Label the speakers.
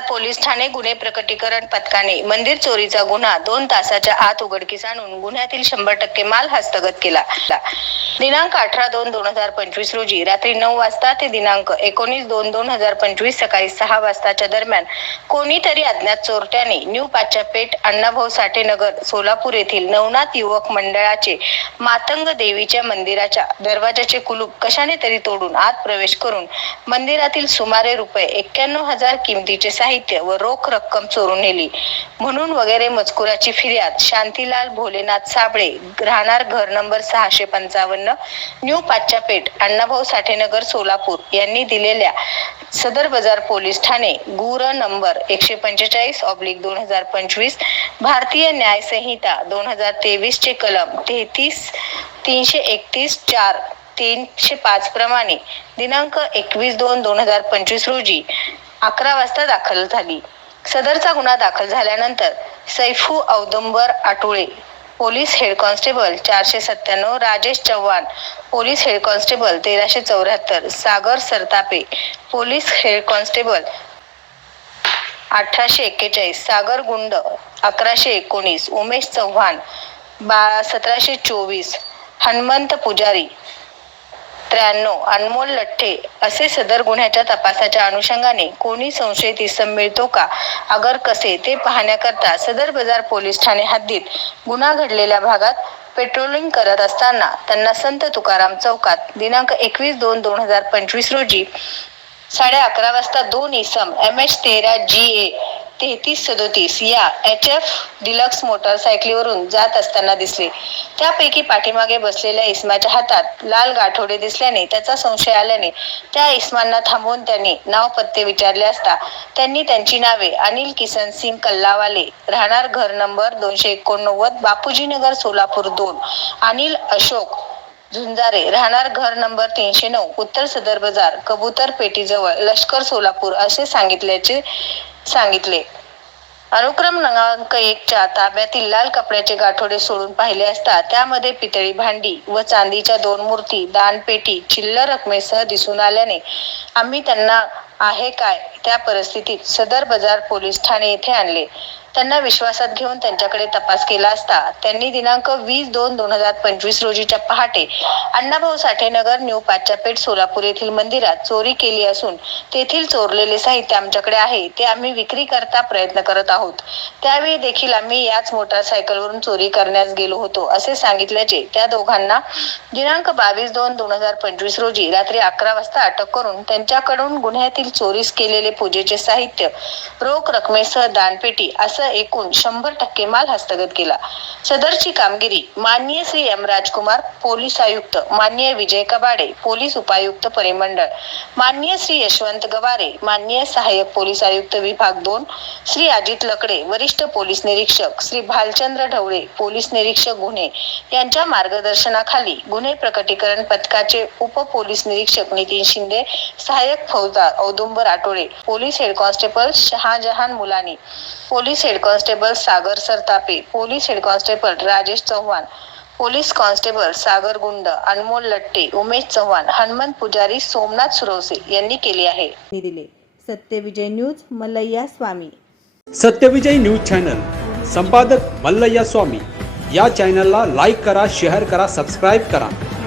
Speaker 1: Police Thane गुन्हे प्रकटीकरण पथकाने मंदिर चोरीचा गुन्हा दोन तासाच्या आत उघडकीस आणून गुन्ह्यातील शंभर टक्के माल हस्तगत केला. दिनांक अठरा दोन दोन हजार पंचवीस रोजी रात्री नऊ वाजता ते दिनांक एकोणीस दोन दोन हजार पंचवीस सकाळी सहा वाजताच्या दरम्यान कोणीतरी अज्ञात चोरट्याने न्यू पाचापेठ अण्णाभाऊ साठे नगर सोलापूर येथील नवनाथ युवक मंडळाचे मातंग देवीच्या मंदिराच्या दरवाजाचे कुलूप कशाने तरी तोडून आत प्रवेश करून मंदिरातील सुमारे रुपये एक्क्याण्णव हजार किमतीचे साहित्य व रोख रक्कम चोरून नेली. म्हणून वगैरे मजकुराची फिर्याद शांतीलाल भोलेनाथ साबळे राहणार घर नंबर सहाशे पंचावन्न न्यू पाच्यापेठ अण्णाभाऊ साठेनगर सोलापूर यांनी दिलेल्या सदर बाजार पोलीस ठाणे गुर नंबर एकशे पंचेचाळीस ऑब्लिक दोन हजार पंचवीस भारतीय न्याय संहिता दोन हजार तेवीस चे कलम तेहतीस तीनशे एकतीस चार तीनशे पाच प्रमाणे दिनांक एकवीस दोन दोन हजार पंचवीस रोजी अकरा वाजता दाखल झाली. सदरचा गुन्हा दाखल झाल्यानंतर Saifu Audumbar Atole police head constable चारशे सत्त्याण्णव Rajesh Chavan police head constable तेराशे चौऱ्याहत्तर Sagar Sartape police head constable अठराशे एक्केचाळीस सागर गुंड अकराशे एकोणीस उमेश चव्हाण बा सतराशे चोवीस हनुमंत पुजारी त्र्याण्णव अनमोल लठ्ठे असे सदर गुन्ह्याच्या तपासाच्या अनुषंगाने कोणी संशयित इसम मिळतो का? अगर कसे? ते पाहण्याकरता सदर बाजार पोलीस ठाणे हद्दीत गुन्हा घडलेल्या भागात पेट्रोलिंग करत असताना त्यांना संत तुकाराम चौकात दिनांक एकवीस दोन दोन हजार पंचवीस रोजी साडे अकरा वाजता दोन इसम एम एच तेरा जी ए तेहतीस सदोतीस या एच एफ डिलक्स मोटरसायकलीवरून जात असताना दिसले. त्यापैकी पाठीमागे बसलेल्या इस्माच्या हातात लाल गाठोडे दिसल्याने त्याचा संशय आल्याने त्या इस्मांना थांबवून त्यांनी नाव पत्ते विचारले असता. त्यांनी त्यांची नावे अनिल किसन सिंग कल्लावाले राहणार घर नंबर दोनशे एकोणनव्वद बापूजी नगर सोलापूर दोन अनिल अशोक झुंजारे राहणार घर नंबर तीनशे नऊ उत्तर सदर बाजार कबूतर पेटीजवळ लष्कर सोलापूर असे सांगितल्याचे सांगितले. अनुक्रम नंगांक एकच्या ताब्यातील लाल कपड्याचे गाठोडे सोडून पाहिले असता त्यामध्ये पितळी भांडी व चांदीच्या दोन मूर्ती दानपेटी चिल्लर रकमेसह दिसून आल्याने आम्ही त्यांना आहे काय? त्या परिस्थितीत सदर बाजार पोलीस ठाणे येथे आणले. त्यांना विश्वासात घेऊन त्यांच्याकडे तपास केला असता. त्यांनी दिनांक वीस दोन दोन हजार पंचवीस रोजीच्या पहाटे अण्णाभाऊ साठे नगर न्यू पाच्यापेठ सोलापूर येथील मंदिरात चोरी केली असून तेथील चोरलेले साहित्य आमच्याकडे आहे. ते आम्ही विक्री करता प्रयत्न करत आहोत. त्यावेळी देखील आम्ही याच मोटारसायकलवरून चोरी करण्यास गेलो होतो असे सांगितल्याचे त्या दोघांना दिनांक बावीस दोन दोन हजार पंचवीस रोजी रात्री अकरा वाजता अटक करून त्यांच्याकडून गुन्ह्यातील चोरीस केलेले पूजेचे साहित्य रोख रकमेसह दानपेटी असे एकूण शंभर टक्के माल हस्तगत केला. सदरची कामगिरी मान्य श्री एम राजकुमार पोलीस आयुक्त मान्य विजय कबाडे पोलीस उपायुक्त परिमंडळ मान्य श्री यशवंत गवारे मान्य सहाय्यक पोलीस आयुक्त विभाग दोन श्री अजित लकडे वरिष्ठ पोलीस निरीक्षक श्री भालचंद्र ढवळे पोलीस निरीक्षक गुन्हे यांच्या मार्गदर्शनाखाली गुन्हे प्रकटीकरण पथकाचे उप पोलीस निरीक्षक नितीन शिंदे सहाय्यक फौजदार Audumbar Atole police head constable Shahjahan Mulani police head constable Sagar Sartape police head constable Rajesh Chavan police constable Sagar Gund Anmol Latte Umesh Chavan Hanumant Pujari Somnath Surwase यांनी केले आहे.
Speaker 2: दिले. Satyavijay news Mallayya Swami.
Speaker 3: Satyavijay news channel. संपादक मल्लय्या स्वामी. या चॅनलला like करा share करा subscribe करा.